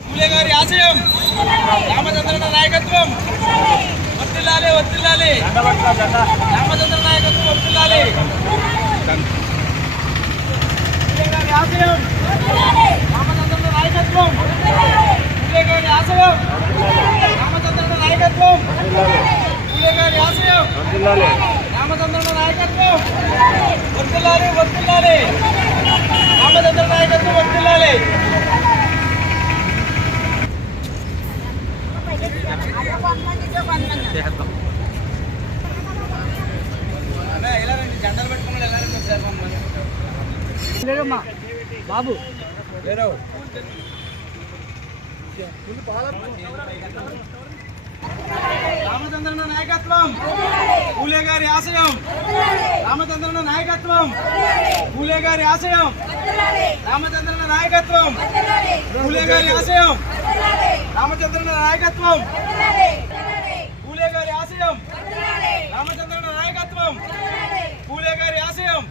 పూలే గారి ఆశయం రామచంద్రన నాయకత్వం వర్తిల్లాలి వర్తిల్లాలి రామచంద్ర నాయకత్వం వర్తిల్లాలి పూలే ఆశయం. రామచంద్రన నాయకత్వం. పూలే ఆశయం. రామచంద్ర నాయకత్వం. పూలే ఆశయం. రామచంద్ర నాయకత్వం. వర్తిల్లాలి వర్తిల్లాలి రామచంద్ర నాయకత్వం వర్తిల్లాలి లేదమ్మా బాబు లేరు రామచంద్రన నాయకత్వం. పూలే గారి ఆశయం రామచంద్రన నాయకత్వం. పూలే గారి ఆశయం రామచంద్రన నాయకత్వం పూలే గారి ఆశయం. రామచంద్రన నాయకత్వం. పూలే గారి ఆశయం. రామచంద్రన నాయకత్వం. పూలే గారి ఆశయం.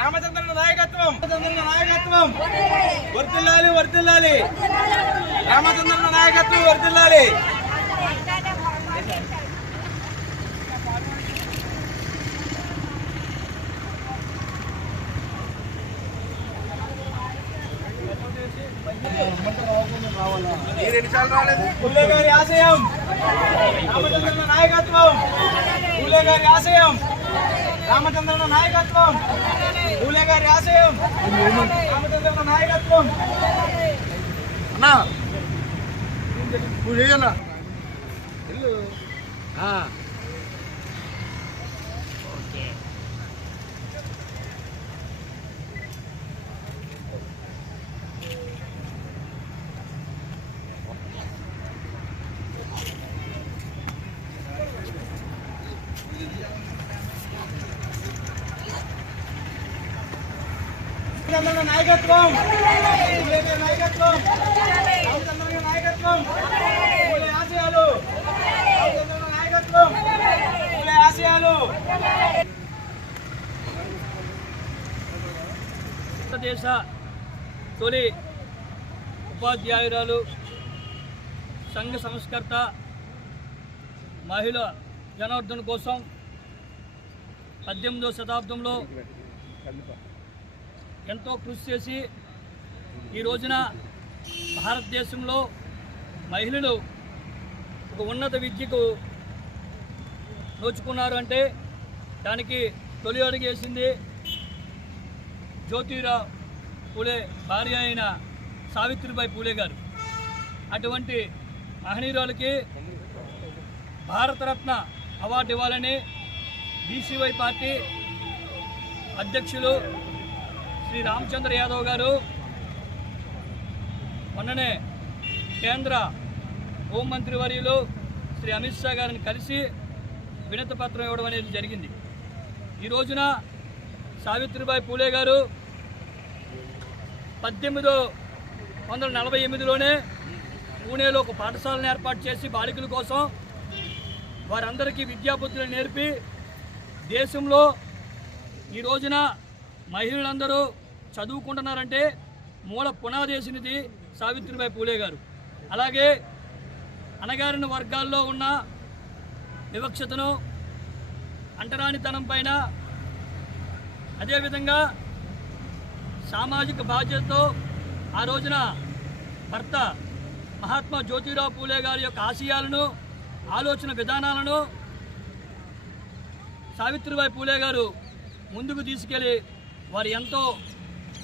రామచంద్రన నాయకత్వం. రామచంద్రన నాయకత్వం. వర్దిల్లాలి వర్దిల్లాలి. రామచంద్రన నాయకత్వం వర్దిల్లాలి. పుల్లే గారి ఆశయం. రామచంద్రన నాయకత్వం. పుల్లే గారి ఆశయం. రామచంద్రన నాయకత్వం. పుల్లే గారి ఆశయం. రామచంద్రన నాయకత్వం. అన్నా. నువ్వు చెయ్యన్నా నాయకత్వం! నాయకత్వం! రామచంద్రన నాయకత్వం! ఆశయాలు! నాయకత్వం! ఆశయాలు! భారతదేశ తొలి ఉపాధ్యాయురాలు సంఘ సంస్కర్త మహిళ జనార్దన్ కోసం పద్దెనిమిదవ శతాబ్దంలో ఎంతో కృషి చేసి ఈ రోజున భారతదేశంలో మహిళలు ఒక ఉన్నత విద్యకు నోచుకున్నారు అంటే దానికి తొలి అడుగు వేసింది జ్యోతిరావు పూలే భార్య అయిన సావిత్రిబాయి పూలే గారు. అటువంటి మహనీయురాలకి భారతరత్న అవార్డు ఇవ్వాలని బీసీవై పార్టీ అధ్యక్షులు శ్రీ రామచంద్ర యాదవ్ గారు. మొన్ననే కేంద్ర హోంమంత్రి వర్యులు శ్రీ అమిత్ షా గారిని కలిసి వినతి పత్రం ఇవ్వడం అనేది జరిగింది. ఈ రోజున సావిత్రిబాయి పూలే గారు పద్దెనిమిదో వందల నలభై ఎనిమిదిలోనే పూణేలో ఒక పాఠశాలను ఏర్పాటు చేసి బాలికల కోసం వారందరికీ విద్యాబుద్ధులు నేర్పి దేశంలో ఈ రోజున మహిళలందరూ చదువుకుంటున్నారంటే మూల పునాదేసినది సావిత్రిబాయి పూలే గారు. అలాగే అణగారిన వర్గాల్లో ఉన్న వివక్షతను అంటరానితనం పైన అదేవిధంగా సామాజిక బాధ్యతతో ఆ రోజున భర్త మహాత్మా జ్యోతిరావు పూలే గారి యొక్క ఆశయాలను ఆలోచన విధానాలను సావిత్రిబాయి పూలే గారు ముందుకు తీసుకెళ్ళి వారు ఎంతో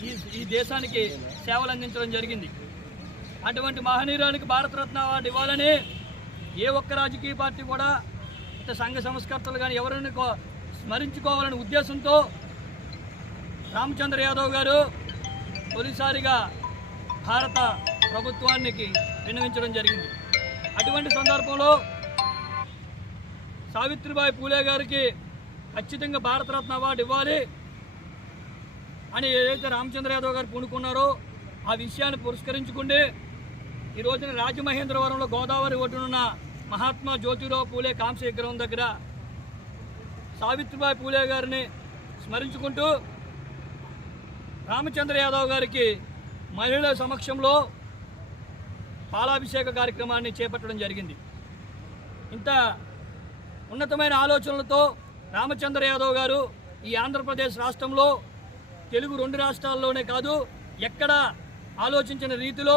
ఈ ఈ దేశానికి సేవలు అందించడం జరిగింది. అటువంటి మహనీయురానికి భారతరత్న అవార్డు ఇవ్వాలని ఏ ఒక్క రాజకీయ పార్టీ కూడా సంఘ సంస్కర్తలు కానీ ఎవరిని కో- స్మరించుకోవాలనే ఉద్దేశంతో రామచంద్ర యాదవ్ గారు తొలిసారిగా భారత ప్రభుత్వానికి విన్నవించడం జరిగింది. అటువంటి సందర్భంలో సావిత్రిబాయి పూలే గారికి ఖచ్చితంగా భారతరత్న అవార్డు ఇవ్వాలి. అని ఏదైతే రామచంద్ర యాదవ్ గారు పూనుకున్నారో ఆ విషయాన్ని పురస్కరించుకుంటే ఈ రోజున రాజమహేంద్రవరంలో గోదావరి ఒడ్డునున్న మహాత్మా జ్యోతిరావు పూలే కాంస్య విగ్రహం దగ్గర సావిత్రిబాయి పూలే గారిని స్మరించుకుంటూ రామచంద్ర యాదవ్ గారికి మహిళల సమక్షంలో పాలాభిషేక కార్యక్రమాన్ని చేపట్టడం జరిగింది. ఇంత ఉన్నతమైన ఆలోచనలతో రామచంద్ర యాదవ్ గారు ఈ ఆంధ్రప్రదేశ్ రాష్ట్రంలో తెలుగు రెండు రాష్ట్రాల్లోనే కాదు ఎక్కడ ఆలోచించిన రీతిలో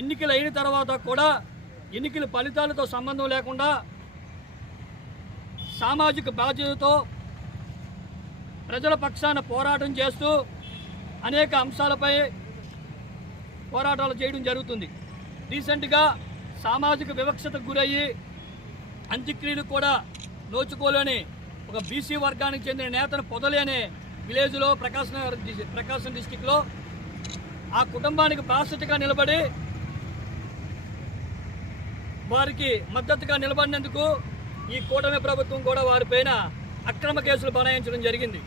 ఎన్నికలు అయిన తర్వాత కూడా ఎన్నికల ఫలితాలతో సంబంధం లేకుండా సామాజిక బాధ్యతతో ప్రజల పక్షాన పోరాటం చేస్తూ అనేక అంశాలపై పోరాటాలు చేయడం జరుగుతుంది. రీసెంట్గా సామాజిక వివక్షతకు గురయ్యి అంత్యక్రియలు కూడా నోచుకోలేని ఒక బీసీ వర్గానికి చెందిన నేతను పొదలేనే విలేజ్లో ప్రకాశం నగర్ ప్రకాశం డిస్టిక్లో ఆ కుటుంబానికి బాధ్యతగా నిలబడి వారికి మద్దతుగా నిలబడినందుకు ఈ కూటమి ప్రభుత్వం కూడా వారిపైన అక్రమ కేసులు బనాయించడం జరిగింది.